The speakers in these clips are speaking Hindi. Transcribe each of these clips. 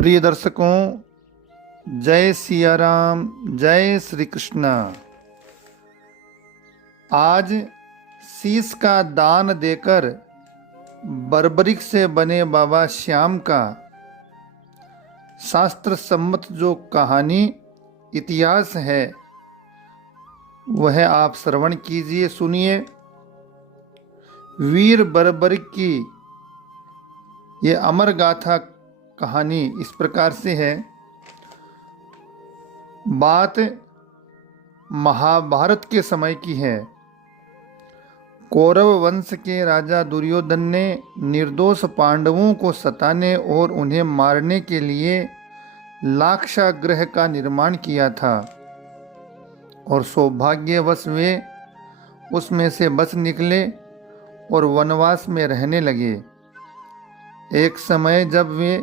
प्रिय दर्शकों, जय सिया राम, जय श्री कृष्णा। आज शीश का दान देकर बर्बरिक से बने बाबा श्याम का शास्त्र सम्मत जो कहानी इतिहास है वह आप श्रवण कीजिए, सुनिए। वीर बर्बरिक की ये अमर गाथा कहानी इस प्रकार से है। बात महाभारत के समय की है। कौरव वंश के राजा दुर्योधन ने निर्दोष पांडवों को सताने और उन्हें मारने के लिए लाक्षागृह का निर्माण किया था और सौभाग्यवश वे उसमें से बच निकले और वनवास में रहने लगे। एक समय जब वे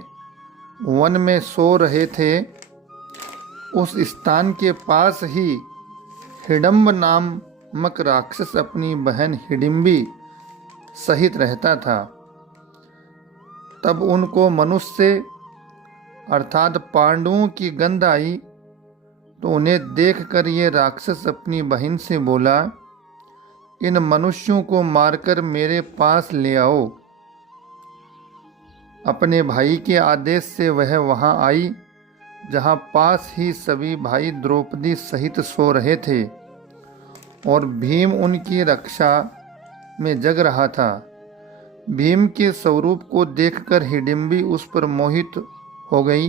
वन में सो रहे थे, उस स्थान के पास ही हिडम्ब नामक राक्षस अपनी बहन हिडिंबी सहित रहता था। तब उनको मनुष्य अर्थात पांडवों की गंध आई, तो उन्हें देखकर ये राक्षस अपनी बहन से बोला, इन मनुष्यों को मारकर मेरे पास ले आओ। अपने भाई के आदेश से वह वहां आई जहां पास ही सभी भाई द्रौपदी सहित सो रहे थे और भीम उनकी रक्षा में जग रहा था। भीम के स्वरूप को देखकर हिडिंबी उस पर मोहित हो गई।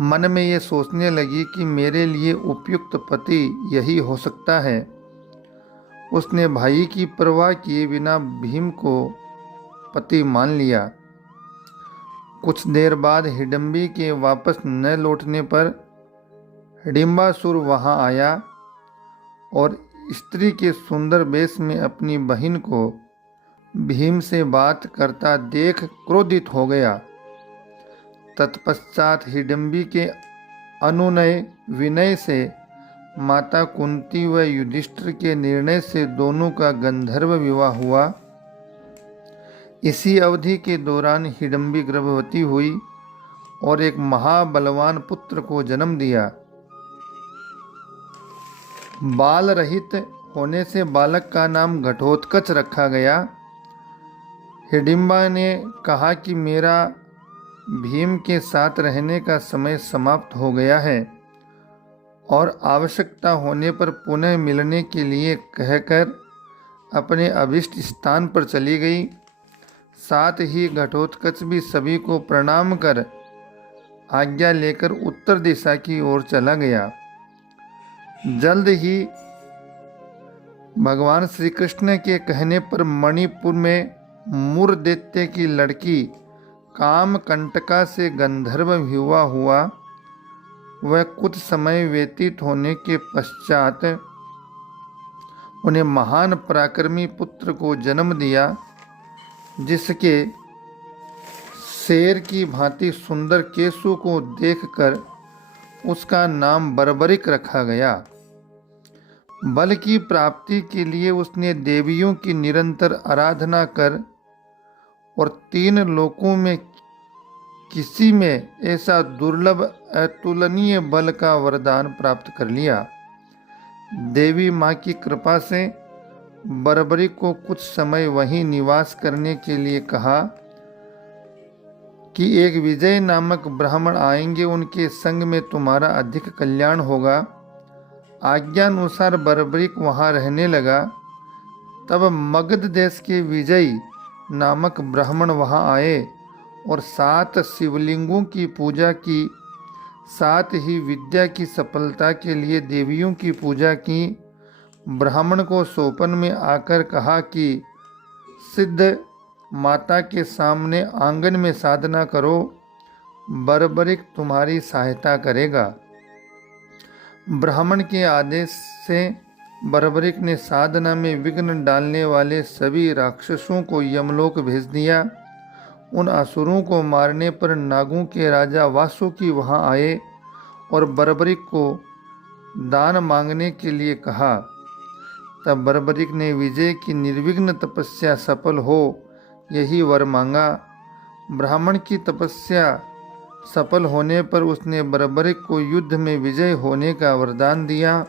मन में ये सोचने लगी कि मेरे लिए उपयुक्त पति यही हो सकता है। उसने भाई की परवाह किए बिना भीम को पति मान लिया। कुछ देर बाद हिडिंबी के वापस न लौटने पर हिडिंबासुर वहां आया और स्त्री के सुंदर वेश में अपनी बहन को भीम से बात करता देख क्रोधित हो गया। तत्पश्चात हिडिंबी के अनुनय विनय से माता कुंती व युधिष्ठिर के निर्णय से दोनों का गंधर्व विवाह हुआ। इसी अवधि के दौरान हिडिंबी गर्भवती हुई और एक महाबलवान पुत्र को जन्म दिया। बाल रहित होने से बालक का नाम घटोत्कच रखा गया। हिडिंबा ने कहा कि मेरा भीम के साथ रहने का समय समाप्त हो गया है और आवश्यकता होने पर पुनः मिलने के लिए कहकर अपने अभिष्ट स्थान पर चली गई। साथ ही घटोत्कच भी सभी को प्रणाम कर आज्ञा लेकर उत्तर दिशा की ओर चला गया। जल्द ही भगवान श्री कृष्ण के कहने पर मणिपुर में मुर दैत्य की लड़की कामकंटका से गंधर्व विवाह हुआ। वह कुछ समय व्यतीत होने के पश्चात उन्हें महान पराक्रमी पुत्र को जन्म दिया, जिसके शेर की भांति सुंदर केशों को देखकर उसका नाम बर्बरिक रखा गया। बल की प्राप्ति के लिए उसने देवियों की निरंतर आराधना कर और 3 लोकों में किसी में ऐसा दुर्लभ अतुलनीय बल का वरदान प्राप्त कर लिया। देवी माँ की कृपा से बर्बरिक को कुछ समय वहीं निवास करने के लिए कहा कि एक विजय नामक ब्राह्मण आएंगे, उनके संग में तुम्हारा अधिक कल्याण होगा। आज्ञानुसार बर्बरिक वहां रहने लगा। तब मगध देश के विजय नामक ब्राह्मण वहां आए और 7 शिवलिंगों की पूजा की, साथ ही विद्या की सफलता के लिए देवियों की पूजा की। ब्राह्मण को सोपन में आकर कहा कि सिद्ध माता के सामने आंगन में साधना करो, बर्बरिक तुम्हारी सहायता करेगा। ब्राह्मण के आदेश से बर्बरिक ने साधना में विघ्न डालने वाले सभी राक्षसों को यमलोक भेज दिया। उन असुरों को मारने पर नागों के राजा वासुकी वहां आए और बर्बरिक को दान मांगने के लिए कहा। तब बर्बरिक ने विजय की निर्विघ्न तपस्या सफल हो यही वर मांगा। ब्राह्मण की तपस्या सफल होने पर उसने बर्बरिक को युद्ध में विजय होने का वरदान दिया।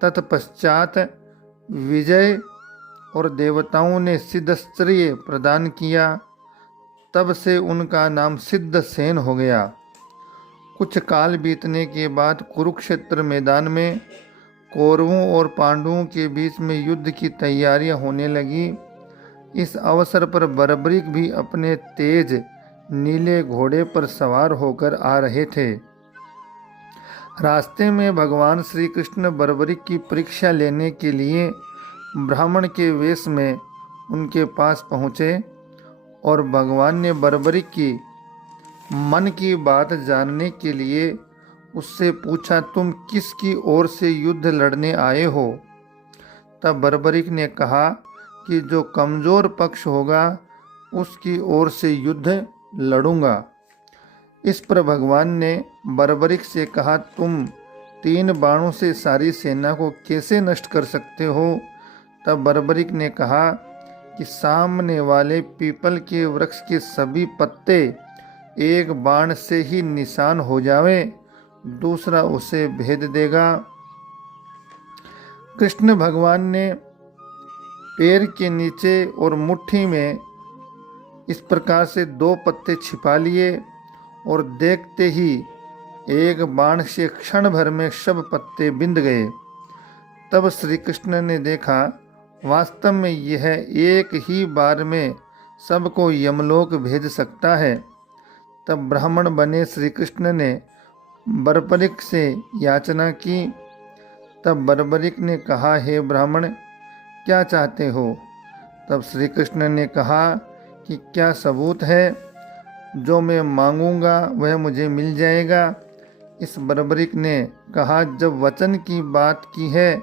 तत्पश्चात विजय और देवताओं ने सिद्धश्चर्य प्रदान किया। तब से उनका नाम सिद्धसेन हो गया। कुछ काल बीतने के बाद कुरुक्षेत्र मैदान में कौरवों और पांडवों के बीच में युद्ध की तैयारियां होने लगी। इस अवसर पर बर्बरिक भी अपने तेज नीले घोड़े पर सवार होकर आ रहे थे। रास्ते में भगवान श्री कृष्ण बर्बरिक की परीक्षा लेने के लिए ब्राह्मण के वेश में उनके पास पहुँचे और भगवान ने बर्बरिक की मन की बात जानने के लिए उससे पूछा, तुम किसकी ओर से युद्ध लड़ने आए हो? तब बर्बरिक ने कहा कि जो कमज़ोर पक्ष होगा उसकी ओर से युद्ध लड़ूंगा। इस पर भगवान ने बर्बरिक से कहा, तुम 3 बाणों से सारी सेना को कैसे नष्ट कर सकते हो? तब बर्बरिक ने कहा कि सामने वाले पीपल के वृक्ष के सभी पत्ते एक बाण से ही निशान हो जावे, दूसरा उसे भेद देगा। कृष्ण भगवान ने पैर के नीचे और मुट्ठी में इस प्रकार से 2 पत्ते छिपा लिए और देखते ही एक बाण से क्षण भर में सब पत्ते बिंद गए। तब श्री कृष्ण ने देखा, वास्तव में यह एक ही बार में सबको यमलोक भेज सकता है। तब ब्राह्मण बने श्री कृष्ण ने बर्बरिक से याचना की। तब बर्बरिक ने कहा, हे ब्राह्मण, क्या चाहते हो? तब श्री कृष्ण ने कहा कि क्या सबूत है? जो मैं मांगूंगा वह मुझे मिल जाएगा। इस बर्बरिक ने कहा, जब वचन की बात की है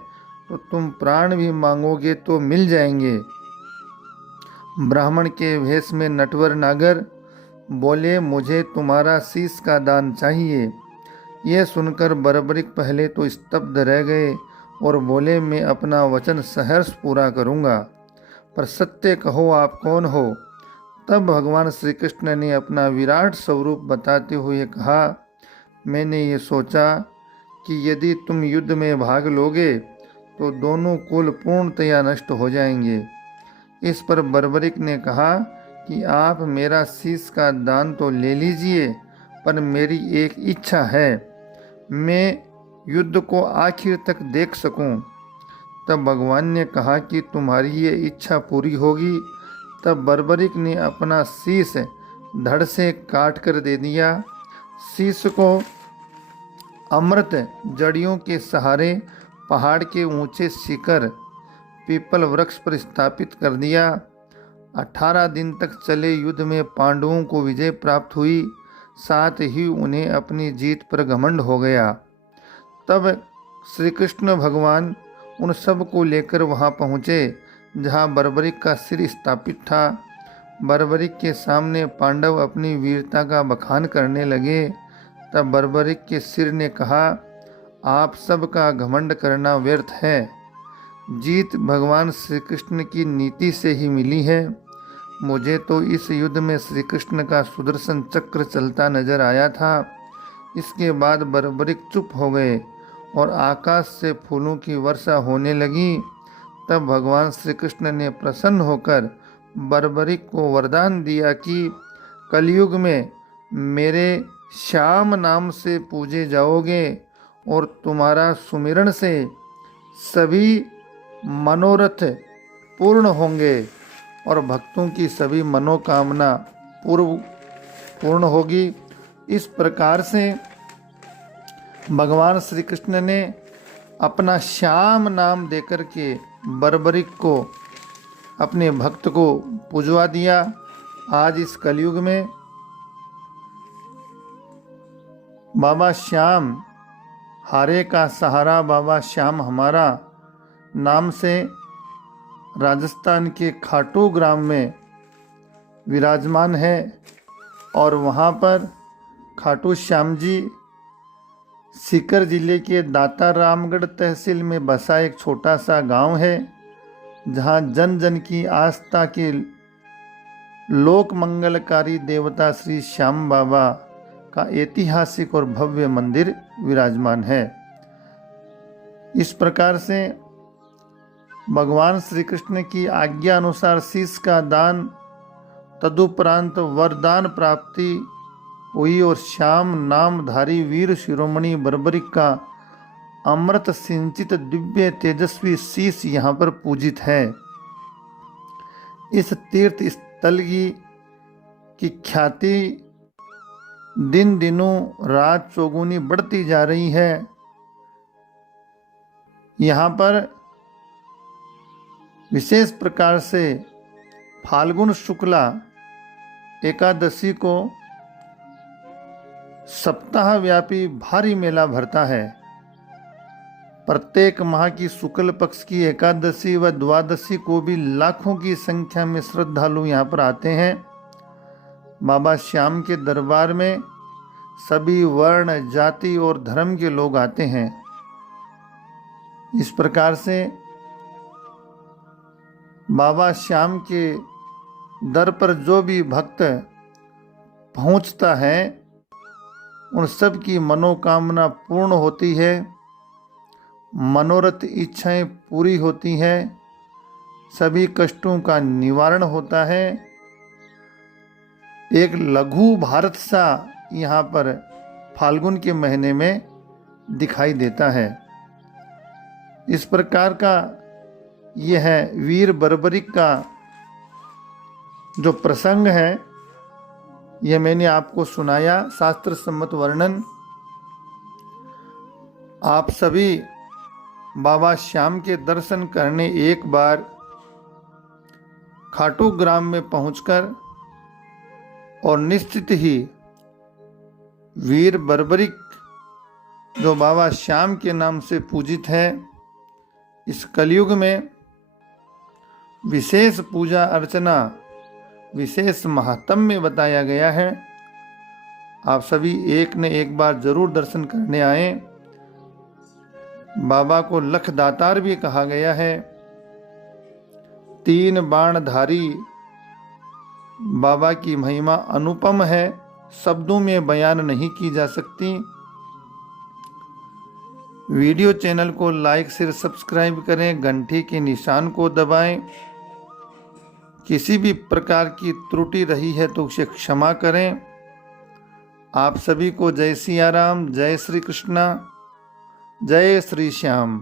तो तुम प्राण भी मांगोगे तो मिल जाएंगे। ब्राह्मण के वेश में नटवर नागर बोले, मुझे तुम्हारा शीश का दान चाहिए। यह सुनकर बर्बरिक पहले तो स्तब्ध रह गए और बोले, मैं अपना वचन सहर्ष पूरा करूंगा, पर सत्य कहो, आप कौन हो? तब भगवान श्री कृष्ण ने अपना विराट स्वरूप बताते हुए कहा, मैंने ये सोचा कि यदि तुम युद्ध में भाग लोगे तो दोनों कुल पूर्णतया नष्ट हो जाएंगे। इस पर बर्बरिक ने कहा कि आप मेरा शीश का दान तो ले लीजिए, पर मेरी एक इच्छा है, मैं युद्ध को आखिर तक देख सकूं। तब भगवान ने कहा कि तुम्हारी ये इच्छा पूरी होगी। तब बर्बरिक ने अपना शीश धड़ से काट कर दे दिया। शीश को अमृत जड़ियों के सहारे पहाड़ के ऊंचे शिखर पीपल वृक्ष पर स्थापित कर दिया। 18 दिन तक चले युद्ध में पांडवों को विजय प्राप्त हुई, साथ ही उन्हें अपनी जीत पर घमंड हो गया। तब श्री कृष्ण भगवान उन सब को लेकर वहां पहुँचे जहां बर्बरिक का सिर स्थापित था। बर्बरिक के सामने पांडव अपनी वीरता का बखान करने लगे। तब बर्बरिक के सिर ने कहा, आप सबका घमंड करना व्यर्थ है। जीत भगवान श्री कृष्ण की नीति से ही मिली है। मुझे तो इस युद्ध में श्री कृष्ण का सुदर्शन चक्र चलता नजर आया था। इसके बाद बर्बरिक चुप हो गए और आकाश से फूलों की वर्षा होने लगी। तब भगवान श्री कृष्ण ने प्रसन्न होकर बर्बरिक को वरदान दिया कि कलयुग में मेरे श्याम नाम से पूजे जाओगे और तुम्हारा सुमिरन से सभी मनोरथ पूर्ण होंगे और भक्तों की सभी मनोकामना पूर्ण होगी। इस प्रकार से भगवान श्री कृष्ण ने अपना श्याम नाम देकर के बर्बरिक को, अपने भक्त को पुजवा दिया। आज इस कलयुग में बाबा श्याम, हारे का सहारा बाबा श्याम हमारा नाम से राजस्थान के खाटू ग्राम में विराजमान है और वहाँ पर खाटू श्याम जी सीकर जिले के दाता रामगढ़ तहसील में बसा एक छोटा सा गांव है, जहां जन जन की आस्था के लोक मंगलकारी देवता श्री श्याम बाबा का ऐतिहासिक और भव्य मंदिर विराजमान है। इस प्रकार से भगवान श्री कृष्ण की आज्ञा अनुसार शीश का दान, तदुपरांत वरदान प्राप्ति हुई और श्याम नामधारी वीर शिरोमणि बर्बरिक का अमृत सिंचित दिव्य तेजस्वी शीश यहाँ पर पूजित है। इस तीर्थ स्थल की ख्याति दिन दिनों रात चौगुनी बढ़ती जा रही है। यहाँ पर विशेष प्रकार से फाल्गुन शुक्ला एकादशी को सप्ताह व्यापी भारी मेला भरता है। प्रत्येक माह की शुक्ल पक्ष की एकादशी व द्वादशी को भी लाखों की संख्या में श्रद्धालु यहाँ पर आते हैं। बाबा श्याम के दरबार में सभी वर्ण, जाति और धर्म के लोग आते हैं। इस प्रकार से बाबा श्याम के दर पर जो भी भक्त पहुंचता है उन सब की मनोकामना पूर्ण होती है, मनोरथ इच्छाएं पूरी होती हैं, सभी कष्टों का निवारण होता है। एक लघु भारत सा यहाँ पर फाल्गुन के महीने में दिखाई देता है। इस प्रकार का यह वीर बर्बरिक का जो प्रसंग है यह मैंने आपको सुनाया, शास्त्र सम्मत वर्णन। आप सभी बाबा श्याम के दर्शन करने एक बार खाटू ग्राम में पहुंचकर और निश्चित ही वीर बर्बरिक जो बाबा श्याम के नाम से पूजित है, इस कलयुग में विशेष पूजा अर्चना, विशेष महात्म्य बताया गया है। आप सभी एक न एक बार जरूर दर्शन करने आए। बाबा को लख दातार भी कहा गया है। 3 बाणधारी बाबा की महिमा अनुपम है, शब्दों में बयान नहीं की जा सकती। वीडियो चैनल को लाइक शेयर सब्सक्राइब करें, घंटी के निशान को दबाएं। किसी भी प्रकार की त्रुटि रही है तो उसे क्षमा करें। आप सभी को जय सिया राम, जय श्री कृष्णा, जय श्री श्याम।